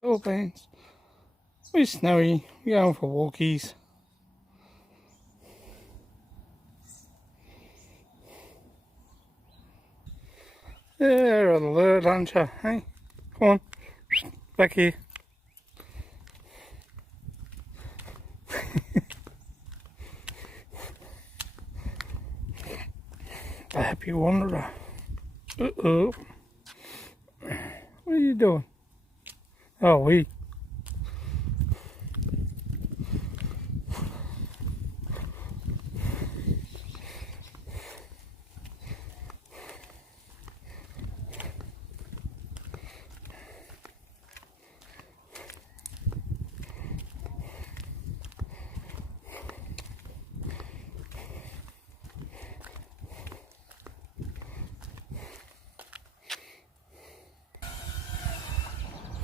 Philippines. We're snowy. We're going for walkies. Yeah, alert, aren't you? Hey, come on, back here. A happy wanderer. Uh-oh. What are you doing? Oh, we.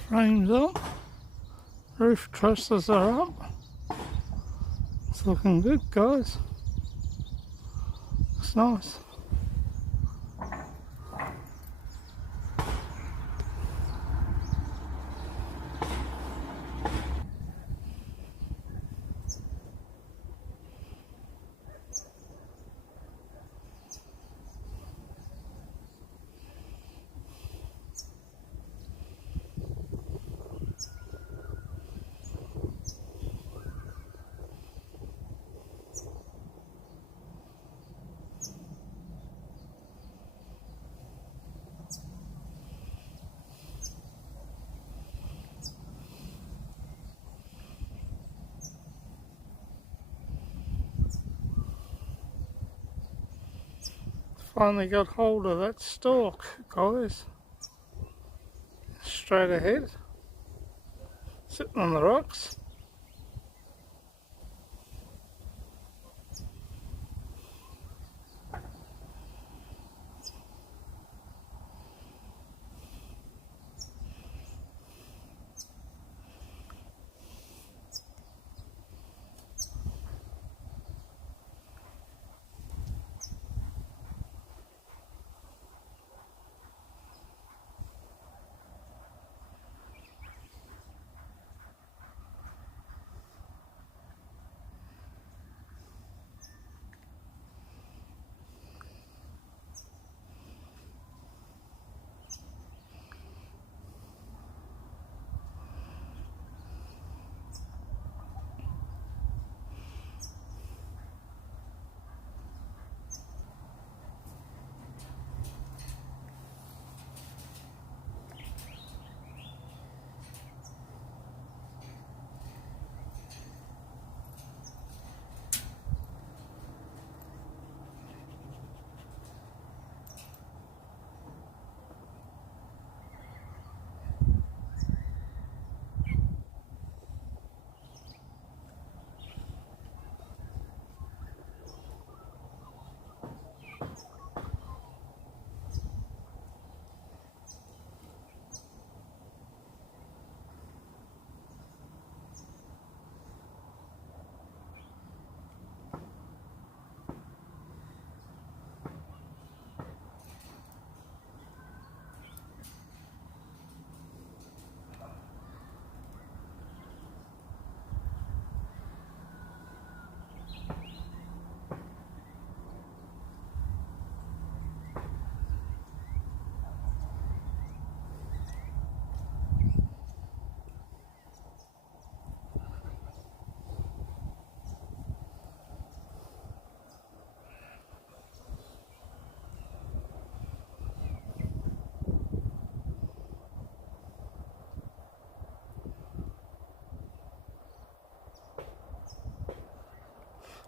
Frames up. Roof trusses are up. It's looking good, guys. It's nice. Finally got hold of that stalk, guys. Straight ahead. Sitting on the rocks.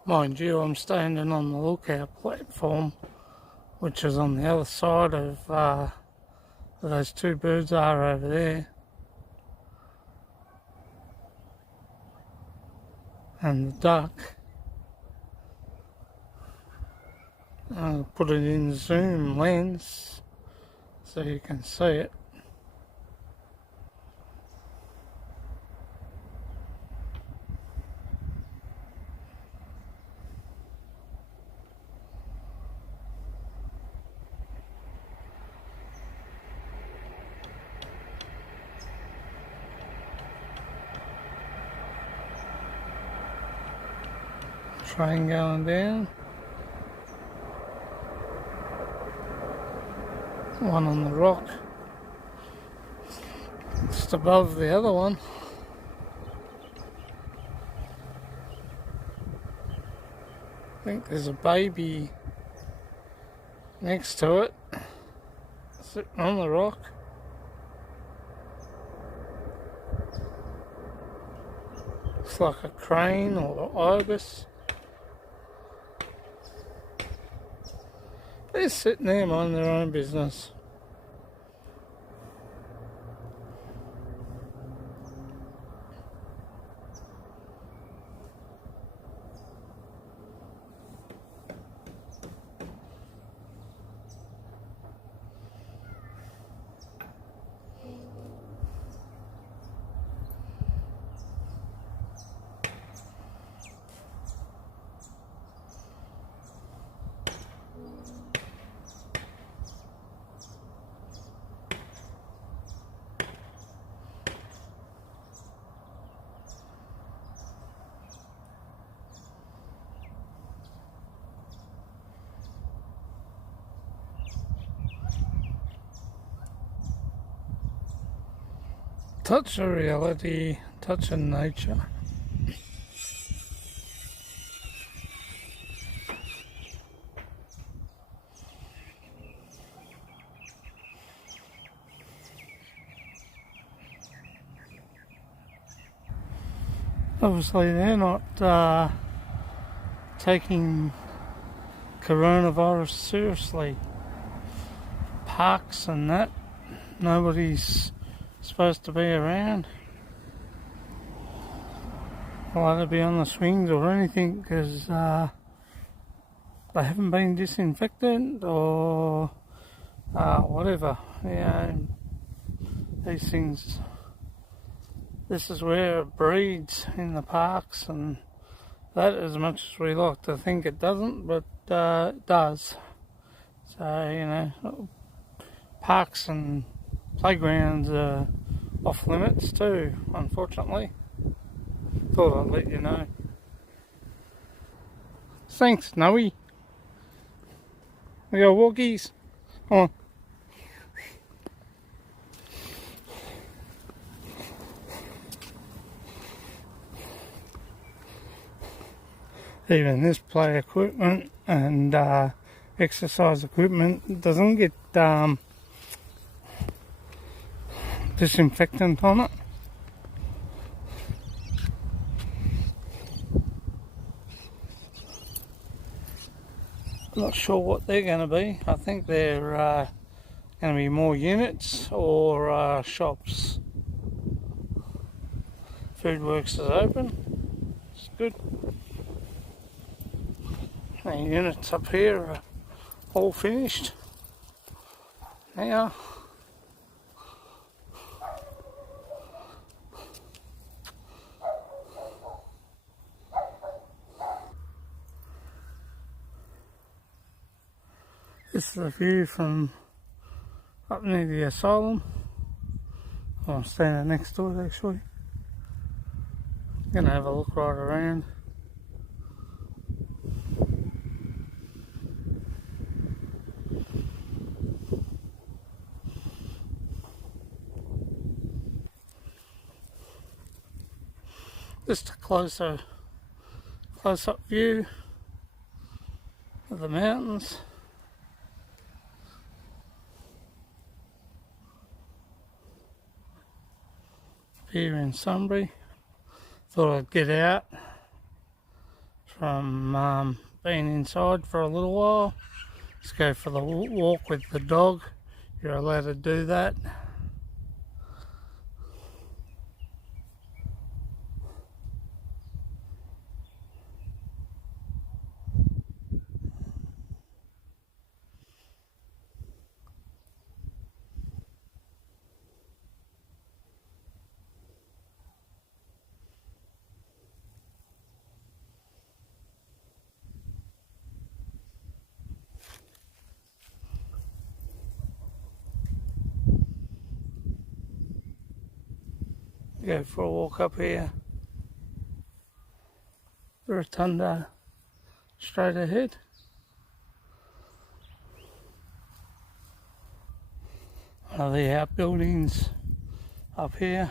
Mind you, I'm standing on the lookout platform, which is on the other side of those two birds are over there. And the duck. I'll put it in zoom lens so you can see it. train going down. One on the rock, just above the other one. I think there's a baby next to it, sitting on the rock. Looks like a crane or an ibis. They're sitting there minding their own business. Touch of reality, touch of nature. Obviously they're not taking coronavirus seriously. Parks and that, nobody's supposed to be around. Allowed to be on the swings or anything because they haven't been disinfected or whatever. Yeah, these things. This is where it breeds, in the parks, and that, as much as we like to think it doesn't, but it does. So, you know, parks and playgrounds are off limits too, unfortunately. Thought I'd let you know. Thanks, Snowy. We got walkies. Come on. Even this play equipment and exercise equipment doesn't get disinfectant on it. Not sure what they're going to be. I think they're going to be more units or shops. Foodworks is open. It's good. The units up here are all finished now. This is a view from up near the asylum. I'm standing next to it actually. Gonna have a look right around. Just a close-up view of the mountains. Here in Sunbury. Thought I'd get out from being inside for a little while. Let's go for the walk with the dog. You're allowed to do that. Go for a walk up here. The rotunda straight ahead. One of the outbuildings up here.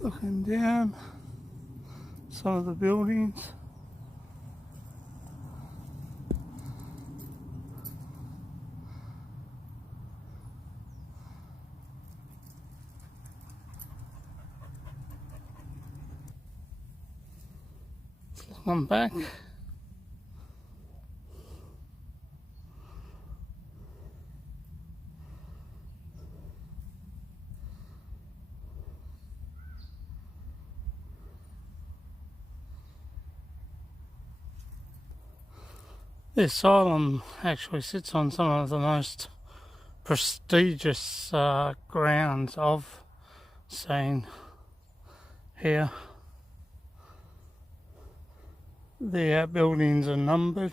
Looking down some of the buildings. Looking back. The asylum actually sits on some of the most prestigious grounds I've seen here. The outbuildings are numbered.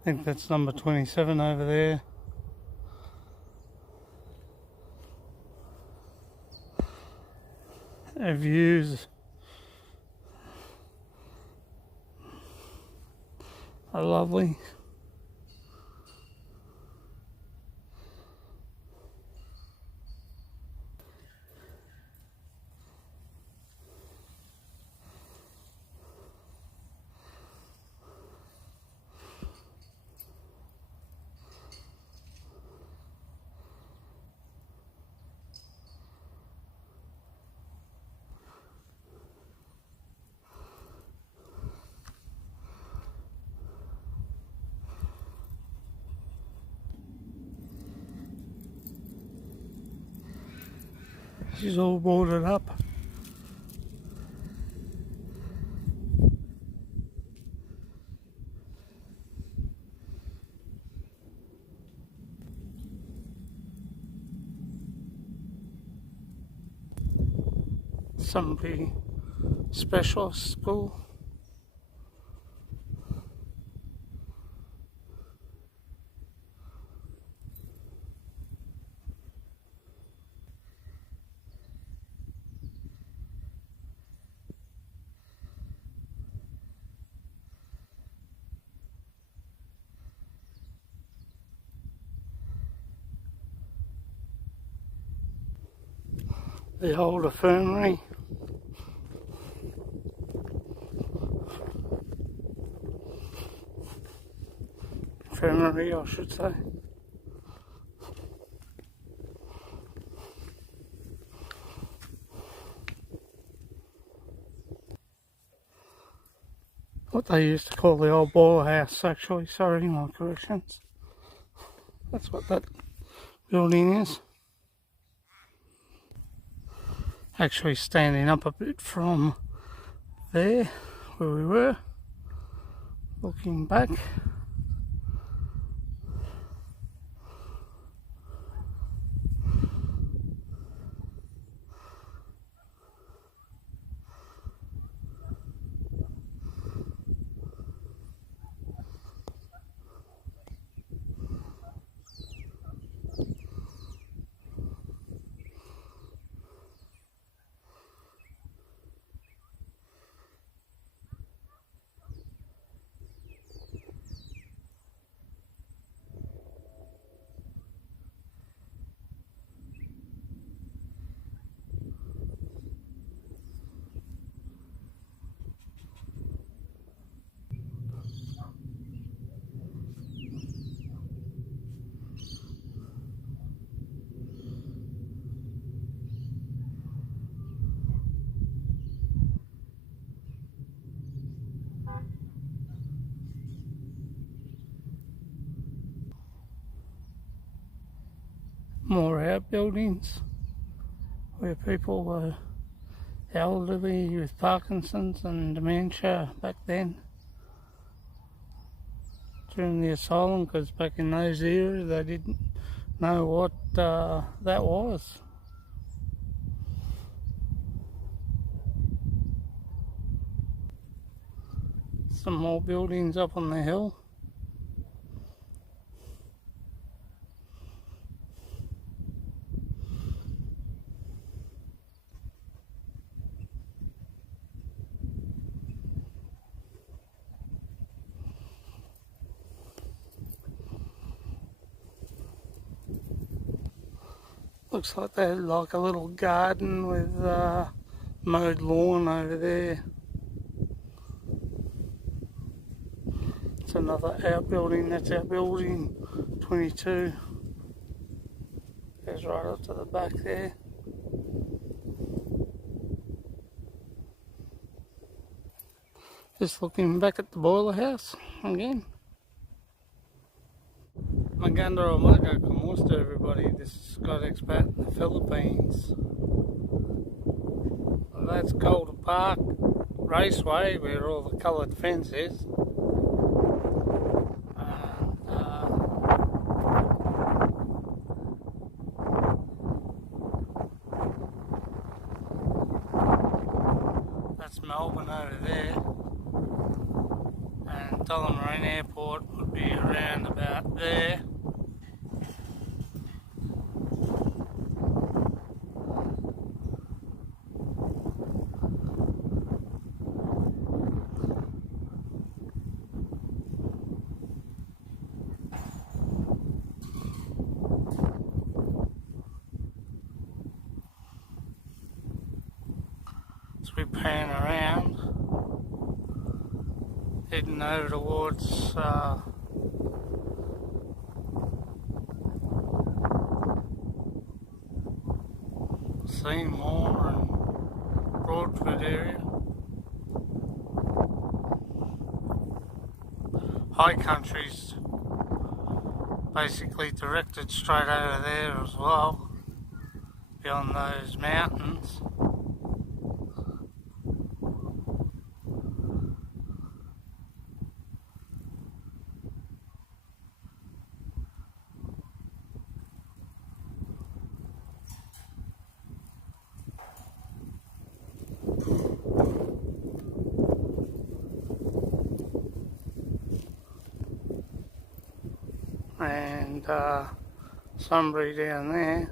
I think that's number 27 over there. Our views are lovely. She's all boarded up. Somebody specialist school. The old infirmary. Infirmary, I should say. What they used to call the old boiler house, actually. Sorry, my corrections. That's what that building is. Actually standing up a bit from there where we were, looking back. More outbuildings where people were elderly with Parkinson's and dementia back then during the asylum, because back in those eras they didn't know what that was. some more buildings up on the hill. Looks like they had like a little garden with mowed lawn over there. It's another outbuilding, that's outbuilding 22. Goes right up to the back there. Just looking back at the boiler house again. Maganda o maga, kumusta everybody? This is Scott Expat in the Philippines. Well, that's Golden Park Raceway where all the coloured fence is. That's Melbourne over there. And Tullamarine Airport would be around about there. So we pan around, heading over towards Seymour and Broadford area. High country's basically directed straight over there as well, beyond those mountains. And Sunbury down there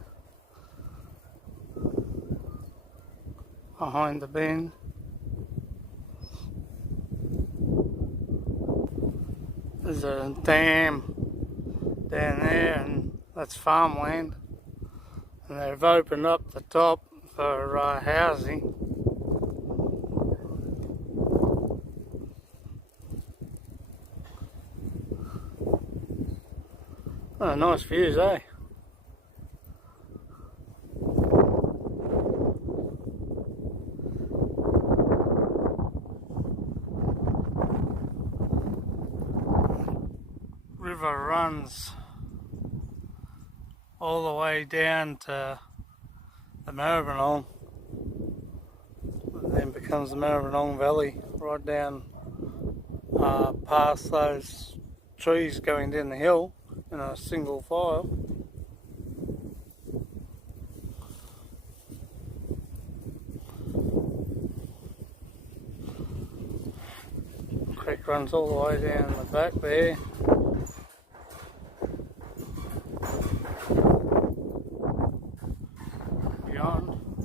behind the bend. There's a dam down there and that's farmland, and they've opened up the top for housing. Oh, nice views, eh? River runs all the way down to the Maribyrnong, then becomes the Maribyrnong Valley, right down past those trees going down the hill in a single file. Creek runs all the way down the back there.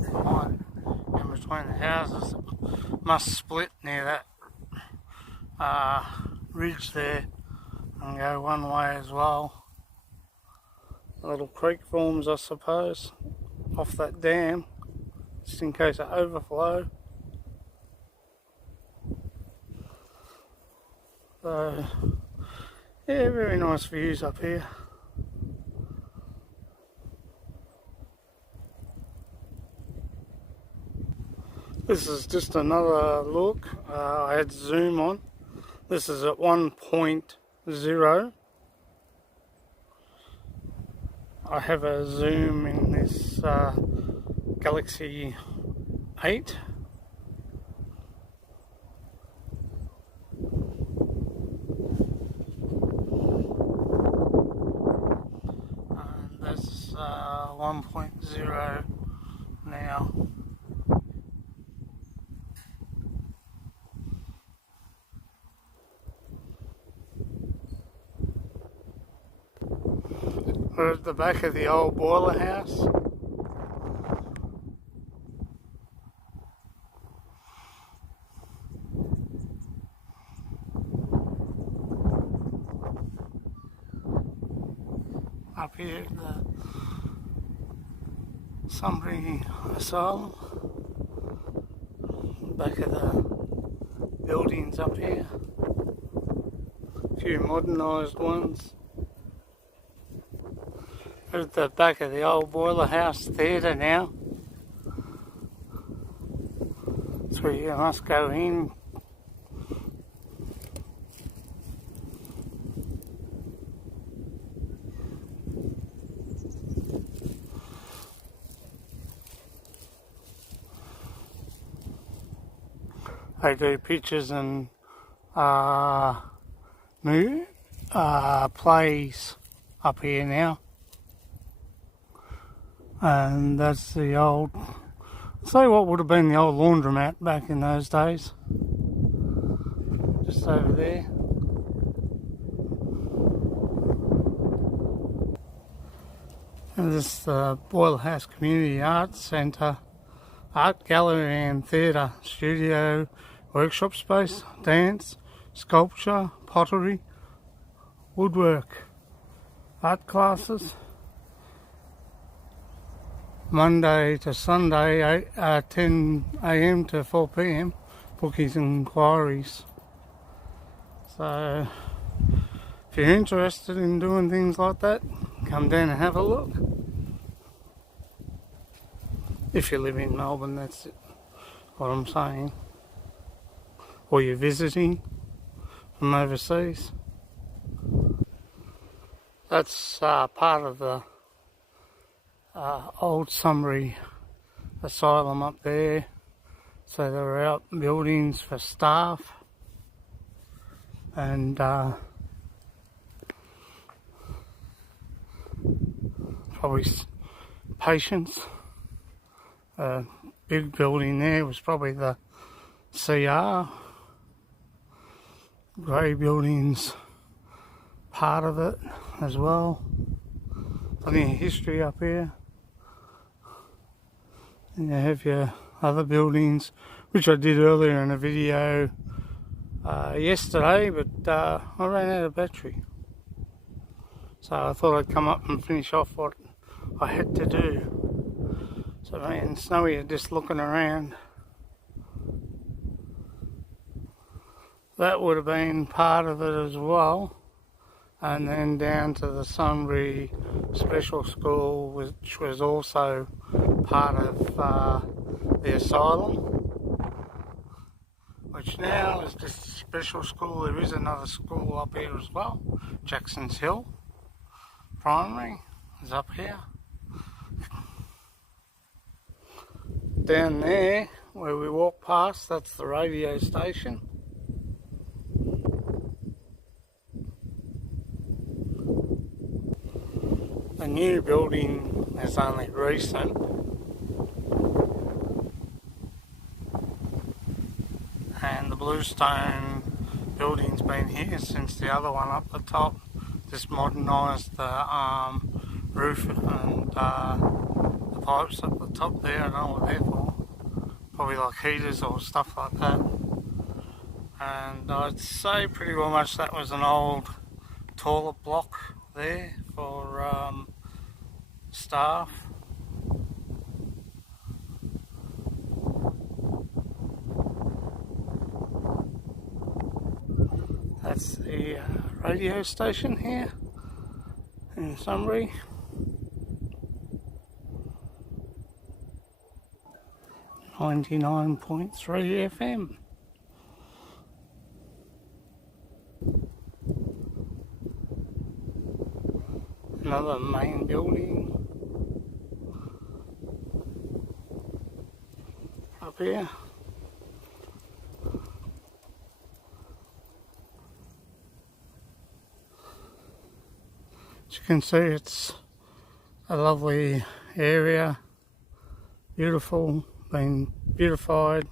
Behind, in between the houses, must split near that ridge there and go one way as well. A little creek forms, I suppose, off that dam, just in case of overflow. So, yeah, very nice views up here. This is just another look. I had zoom on. This is at 1.0. I have a zoom in this Galaxy 8. And that's 1.0 now. We're at the back of the old boiler house. Up here at the Sunbury Asylum. Back of the buildings up here. A few modernised ones. We're at the back of the old boiler house theatre now. That's where you must go in. They do pictures and plays up here now. And that's the old, say what would have been the old laundromat back in those days. Just over there. And this is the Boiler House Community Arts Centre, art gallery and theatre, studio, workshop space, dance, sculpture, pottery, woodwork, art classes. Monday to Sunday, 10 AM to 4 PM, bookings and inquiries. So, if you're interested in doing things like that, come down and have a look. If you live in Melbourne, that's what I'm saying. Or you're visiting from overseas. That's part of the old Sunbury Asylum up there. So there were out buildings for staff and probably patients. Big building there was probably the CR. Grey buildings, part of it as well. Plenty of history up here. And you have your other buildings, which I did earlier in a video yesterday, but I ran out of battery. So I thought I'd come up and finish off what I had to do. So me and Snowy are just looking around. That would have been part of it as well. And then down to the Sunbury Special School, which was also part of the asylum, which now is just a special school. There is another school up here as well, Jackson's Hill Primary is up here. Down there, where we walk past, that's the radio station. The new building is only recent. And the bluestone building's been here since the other one up the top. Just modernised the roof and the pipes up the top there. I don't know what they're for. Probably like heaters or stuff like that. And I'd say pretty well much that was an old toilet block there for staff. That's the radio station here in Sunbury. .3 FM. Another main building up here. As you can see, it's a lovely area, beautiful, been beautified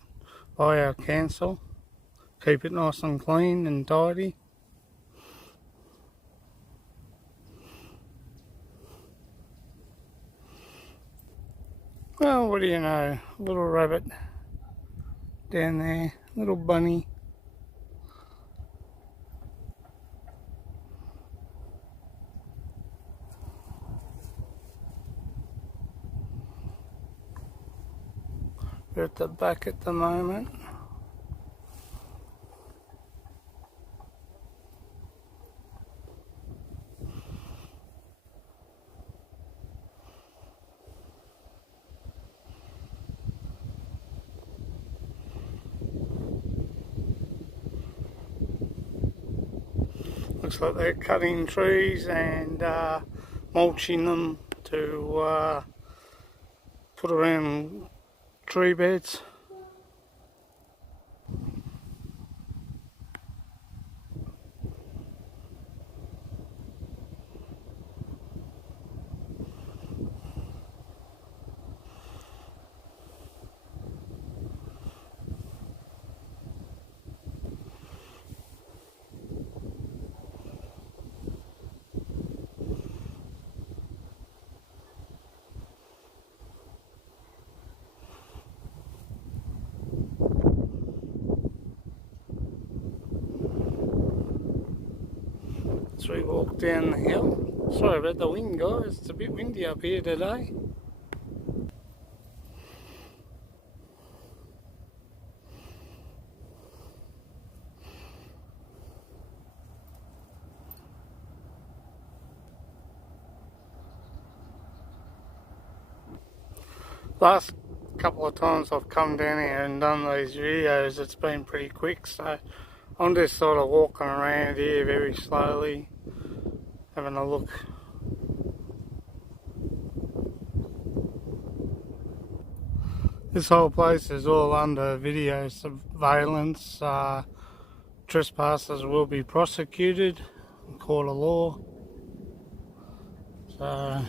by our council. Keep it nice and clean and tidy. Well, what do you know? Little rabbit down there, little bunny. We're at the back at the moment. Looks like they're cutting trees and mulching them to put around tree beds. As we walk down the hill. Sorry about the wind, guys. It's a bit windy up here today. Last couple of times I've come down here and done these videos, it's been pretty quick, so I'm just sort of walking around here very slowly, having a look. This whole place is all under video surveillance. Trespassers will be prosecuted in court of law. So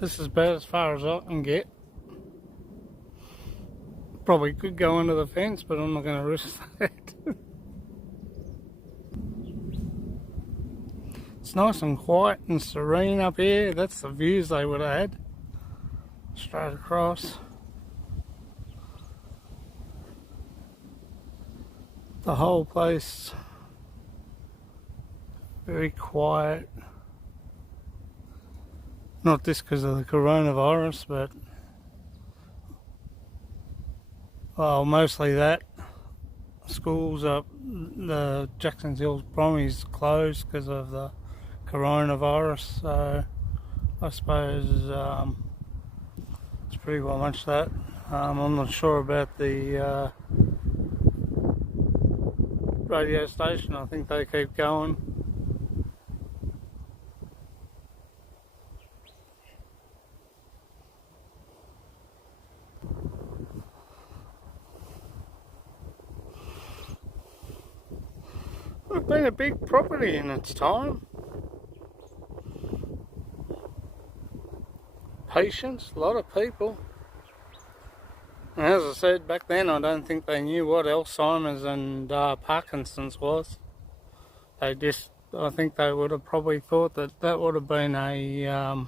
this is about as far as I can get. Probably could go under the fence, but I'm not going to risk that. It's nice and quiet and serene up here. That's the views they would have had. Straight across. The whole place very quiet. Not just because of the coronavirus, but well, mostly that. Schools up, the Jackson's Hills Primary is closed because of the coronavirus, so I suppose it's pretty well much that. I'm not sure about the radio station. I think they keep going. It's been a big property in its time. Patience, a lot of people. And as I said, back then I don't think they knew what Alzheimer's and Parkinson's was. I think they would have probably thought that that would have been a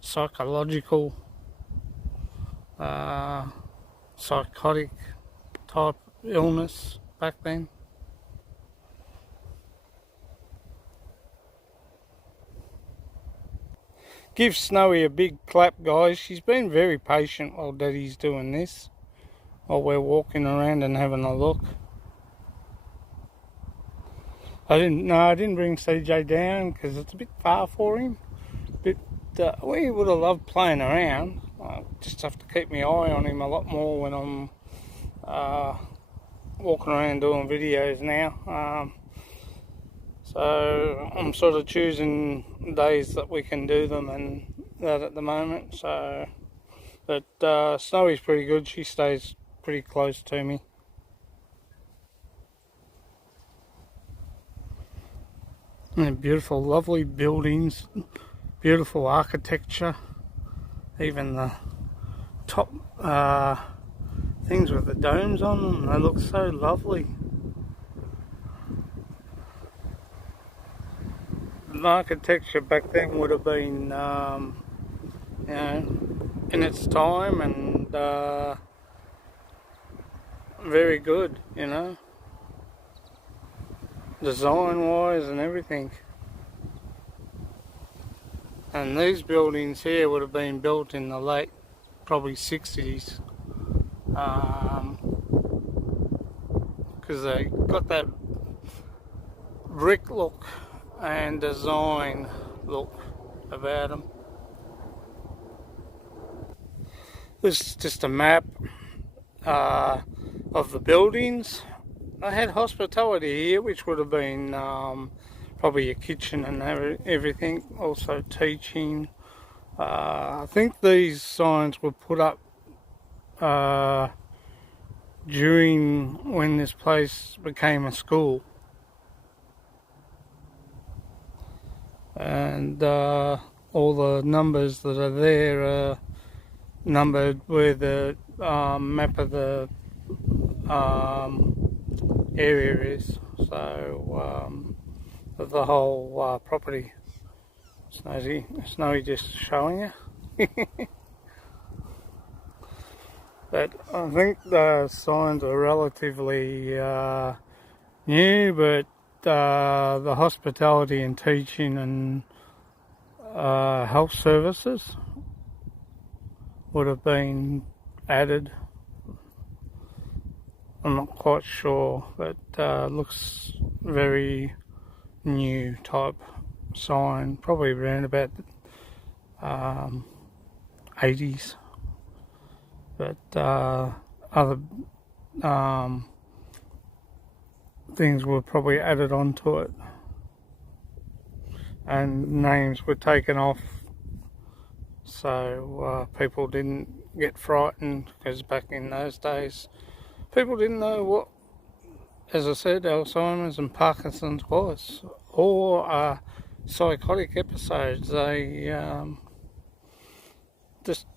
psychological, psychotic type illness back then. Give Snowy a big clap, guys. She's been very patient while Daddy's doing this, while we're walking around and having a look. I didn't bring CJ down because it's a bit far for him. But we would have loved playing around. I just have to keep my eye on him a lot more when I'm walking around doing videos now. So I'm sort of choosing days that we can do them and that at the moment. So, but Snowy's pretty good. She stays pretty close to me. And beautiful, lovely buildings, beautiful architecture. Even the top things with the domes on them, they look so lovely. The architecture back then would have been you know, in its time, and very good, you know, design wise and everything. And these buildings here would have been built in the late, probably 60s, because they got that brick look and design look about them. This is just a map of the buildings. I had hospitality here, which would have been probably a kitchen and everything, also teaching. I think these signs were put up during when this place became a school. And all the numbers that are there are numbered where the map of the area is, so of the whole property. Snowy just showing you. But I think the signs are relatively new, but the hospitality and teaching and health services would have been added. I'm not quite sure, but looks very new type sign, probably around about 80s. But other things were probably added onto it, and names were taken off, so people didn't get frightened, because back in those days people didn't know what, as I said, Alzheimer's and Parkinson's was, or psychotic episodes. They just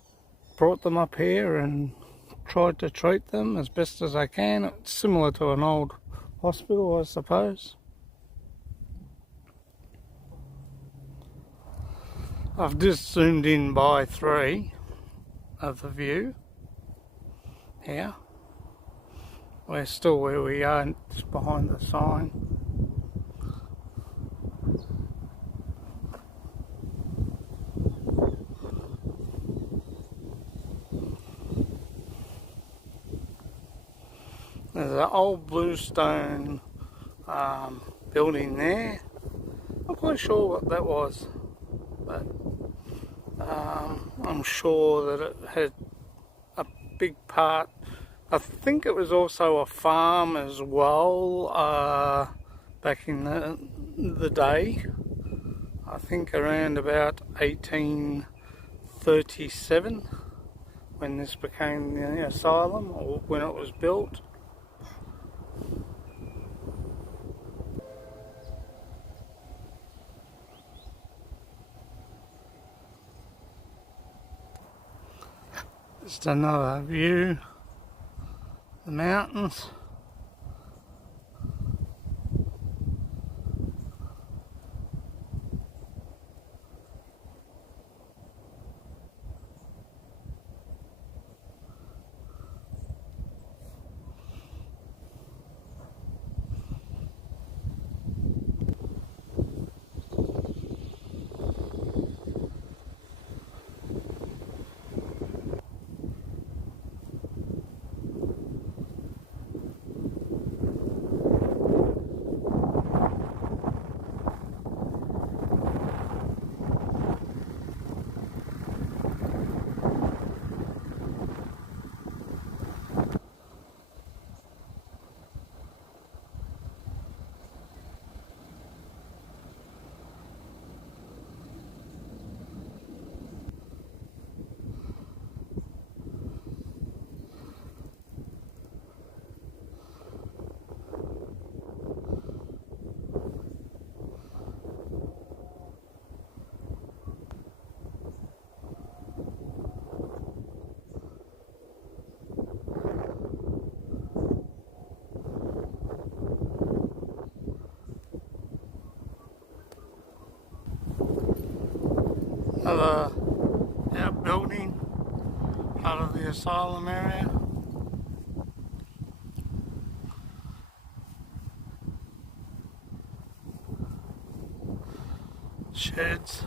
brought them up here and tried to treat them as best as they can. It's similar to an old hospital, I suppose. I've just zoomed in by 3 of the view here. We're still where we are, just behind the sign. There's an old bluestone building there. I'm quite sure what that was, but I'm sure that it had a big part. I think it was also a farm as well back in the day. I think around about 1837 when this became the asylum, or when it was built. Just another view, the mountains. Another outbuilding, part of the asylum area. Sheds.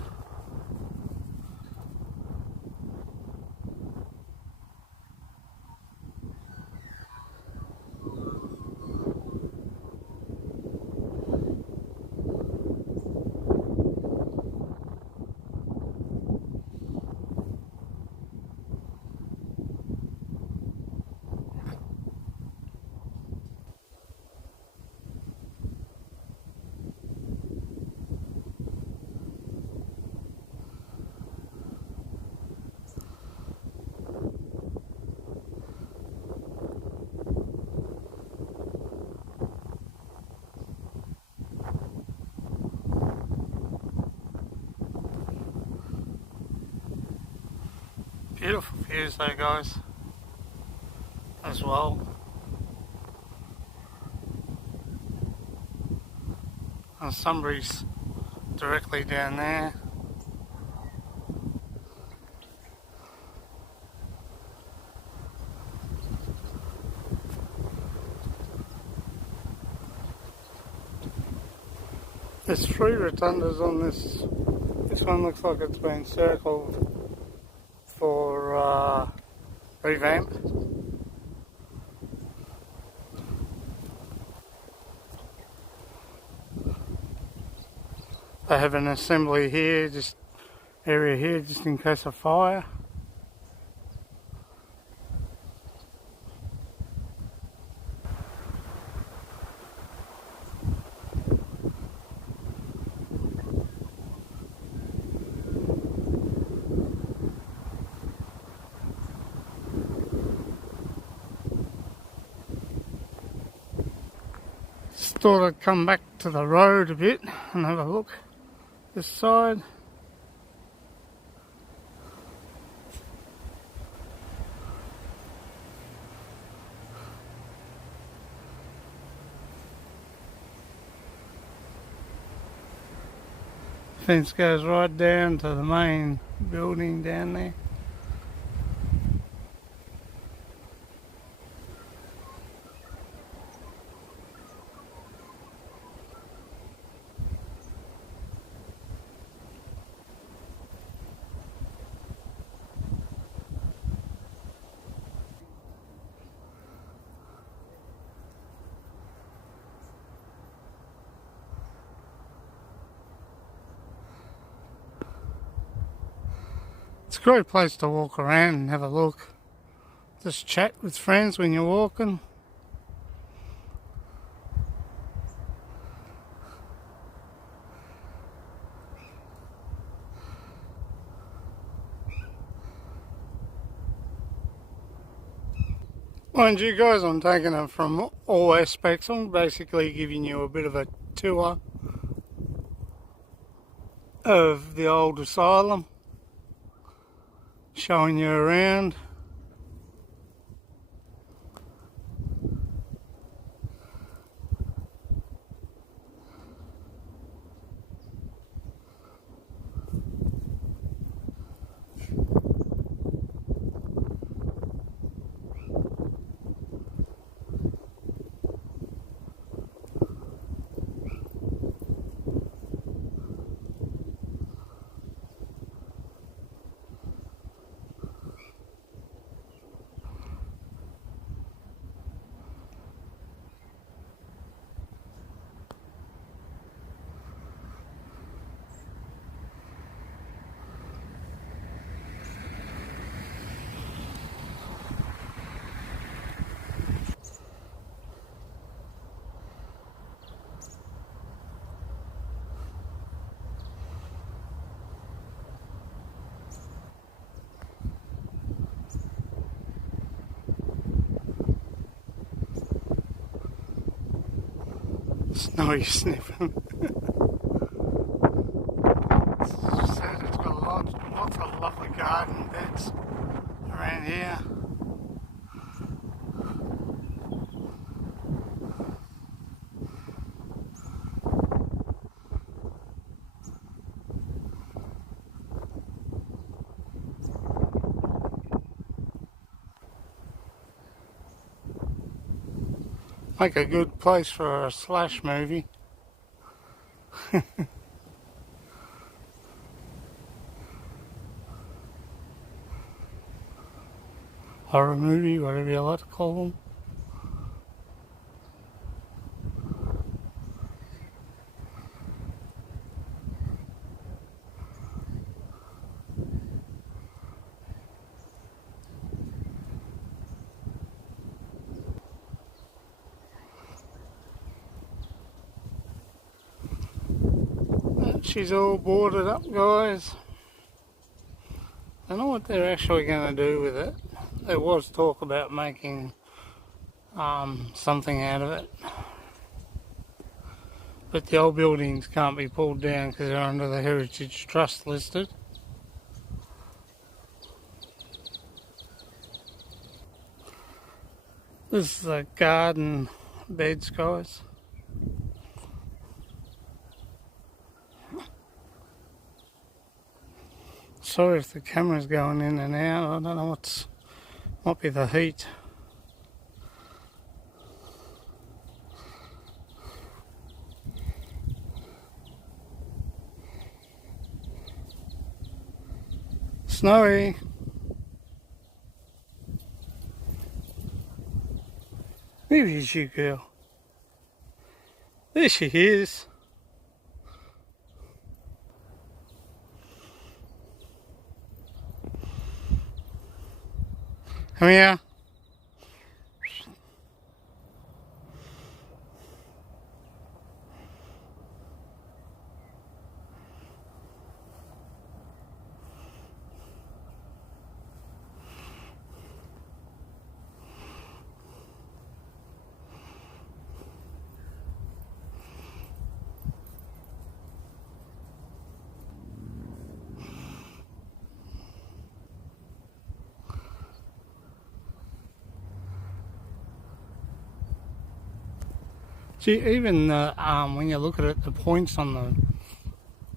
Beautiful views though, guys, as well. And Sunbury's directly down there. There's 3 rotundas on this. This one looks like it's been circled for revamp. They have an assembly here, just area here, just in case of fire. Just thought I'd come back to the road a bit and have a look this side. Fence goes right down to the main building down there. It's a great place to walk around and have a look. Just chat with friends when you're walking. Mind you guys, I'm taking it from all aspects. I'm basically giving you a bit of a tour of the old asylum, showing you around. Snowy sniffing. It's got lots of lovely garden beds around here. Make a good place for a slash movie. Horror movie, whatever you like to call them. She's all boarded up, guys. I don't know what they're actually going to do with it. There was talk about making something out of it. But the old buildings can't be pulled down because they're under the Heritage Trust listed. This is a garden beds, guys. Sorry if the camera's going in and out. I don't know might be the heat. Snowy. Where is you, girl? There she is. Come here. See, even when you look at it, the points on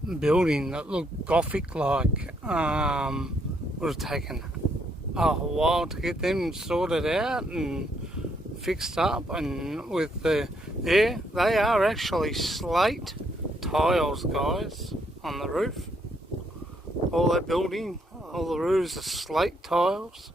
the building that look Gothic-like would have taken a while to get them sorted out and fixed up. And with they are actually slate tiles, guys, on the roof. All that building, all the roofs are slate tiles.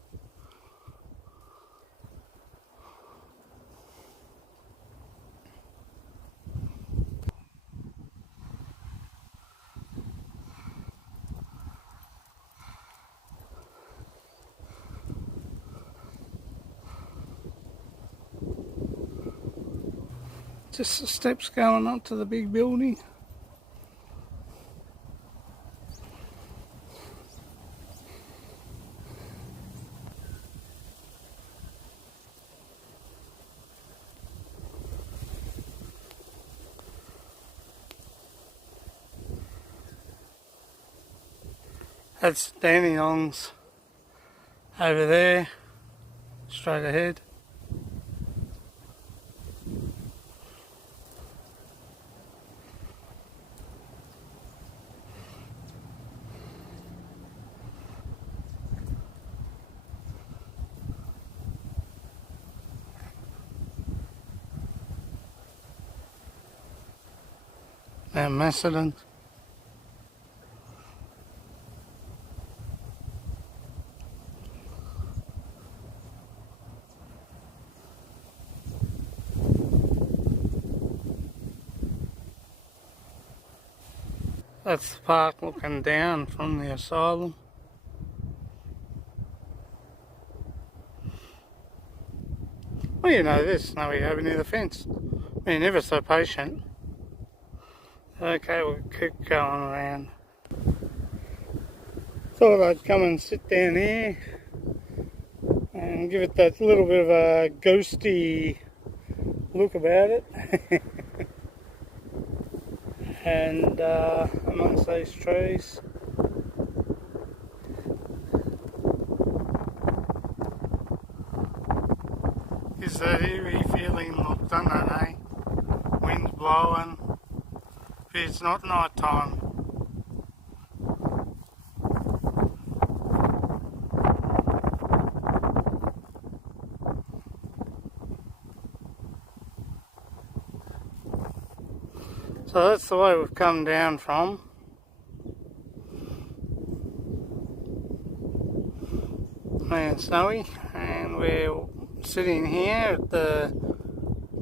Just the steps going up to the big building. That's Dandenongs over there, straight ahead. Now Macedon. That's the park looking down from the asylum. Well, you know this, Snowy, over near the fence. Being ever so patient. Okay, we'll keep going around. Thought I'd come and sit down here and give it that little bit of a ghosty look about it. And amongst those trees. Is that eerie feeling, look, don't it, eh? Wind's blowing. It's not night time. So that's the way we've come down from. Me and Snowy, and we're sitting here at the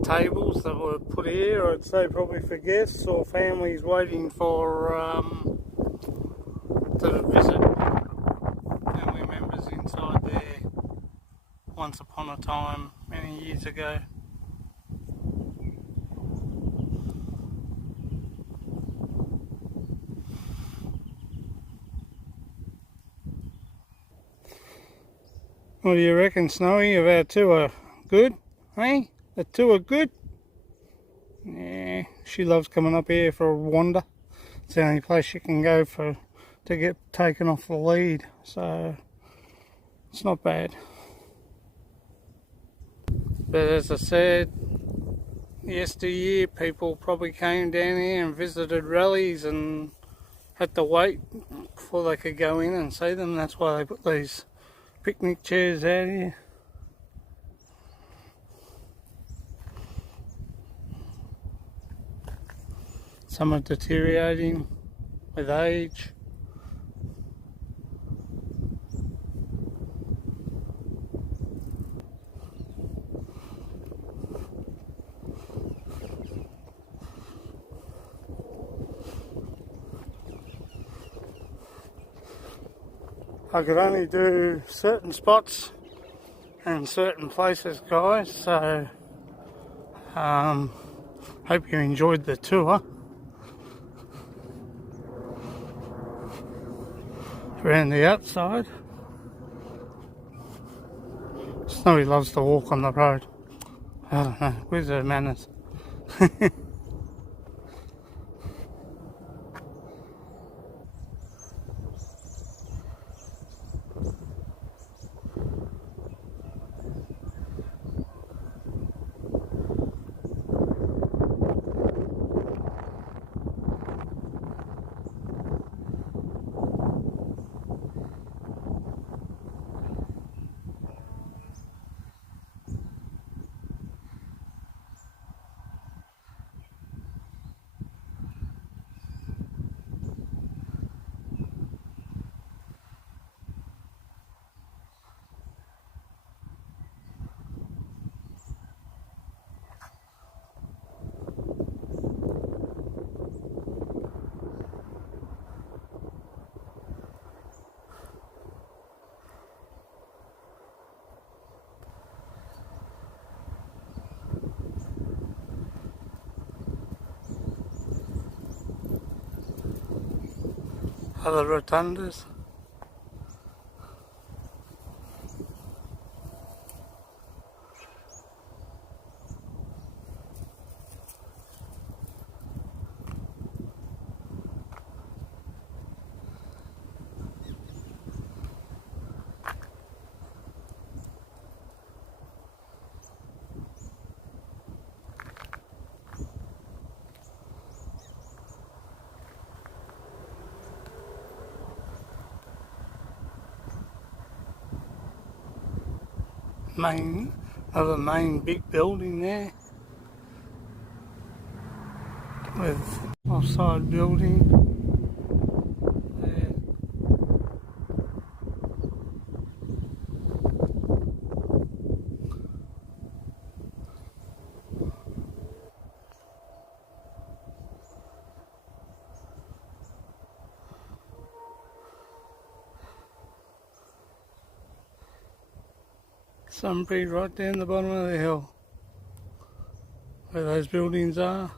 tables that were put here, I'd say probably for guests or families waiting for to visit family members inside there once upon a time many years ago. What do you reckon, Snowy, if our two are good? Hey? The two are good? Yeah, she loves coming up here for a wander. It's the only place she can go to get taken off the lead, so it's not bad. But as I said, yesteryear people probably came down here and visited rallies and had to wait before they could go in and see them. That's why they put these picnic chairs out here. Some are deteriorating with age. I could only do certain spots and certain places, guys, so hope you enjoyed the tour around the outside. Snowy loves to walk on the road. I don't know, where's her manners? Other rotundas. Main big building there with offside building there. Sunbreed right down the bottom of the hill where those buildings are.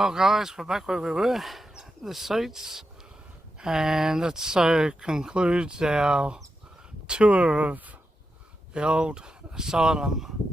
Well guys, we're back where we were, the seats, and that so concludes our tour of the old asylum.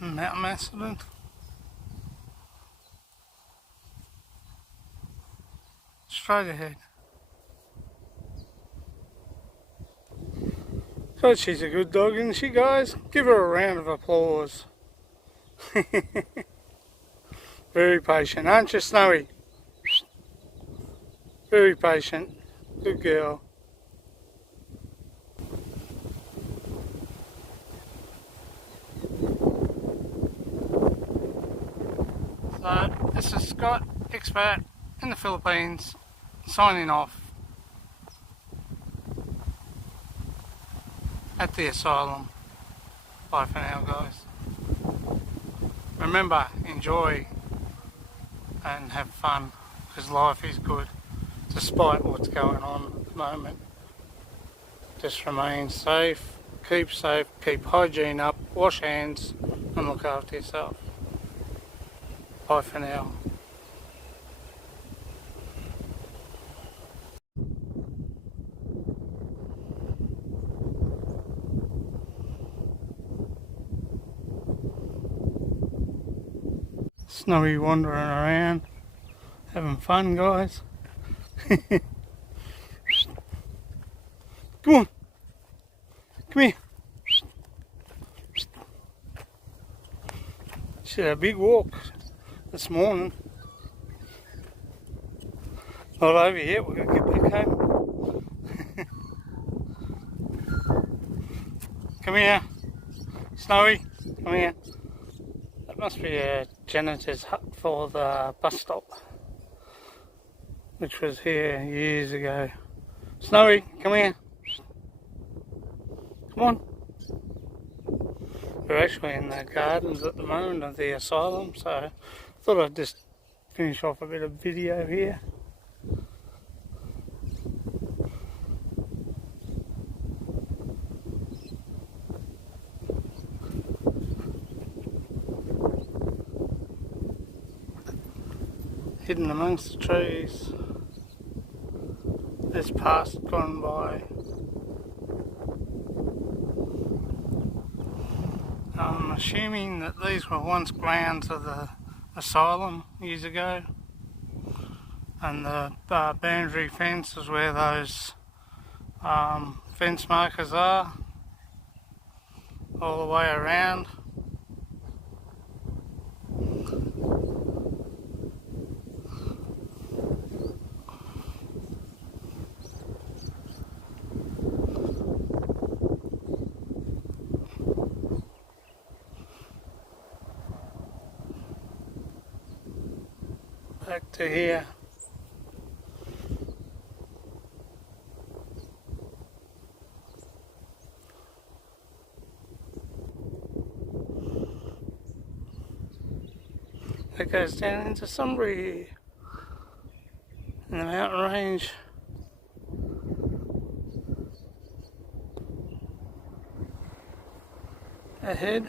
Mountain accident. Straight ahead. So she's a good dog, isn't she, guys? Give her a round of applause. Very patient, aren't you, Snowy? Very patient. Good girl. So, this is Scott, expat in the Philippines, signing off at the asylum. Bye for now, guys. Remember, enjoy and have fun, because life is good despite what's going on at the moment. Just remain safe, keep hygiene up, wash hands and look after yourself. Bye for now. Snowy wandering around, having fun, guys. Come on, come here. She had a big walk this morning. Not over yet, we're going to get back home. Come here, Snowy, come here. That must be a janitor's hut for the bus stop, which was here years ago. Snowy, come here. Come on. We're actually in the gardens at the moment of the asylum, so I thought I'd just finish off a bit of video here. Hidden amongst the trees. This past gone by. I'm assuming that these were once grounds of the asylum years ago, and the boundary fence is where those fence markers are, all the way around. Back to here. That goes down into Sunbury in the mountain range. Ahead.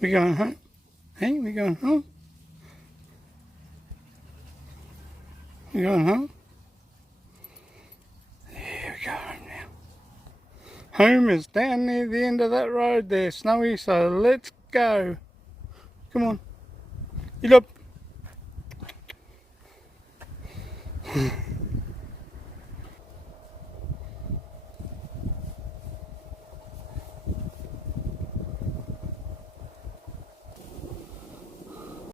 We going home? Hey, we going home? We going home? Here we go home now. Home is down near the end of that road there, Snowy, so let's go. Come on. Get up.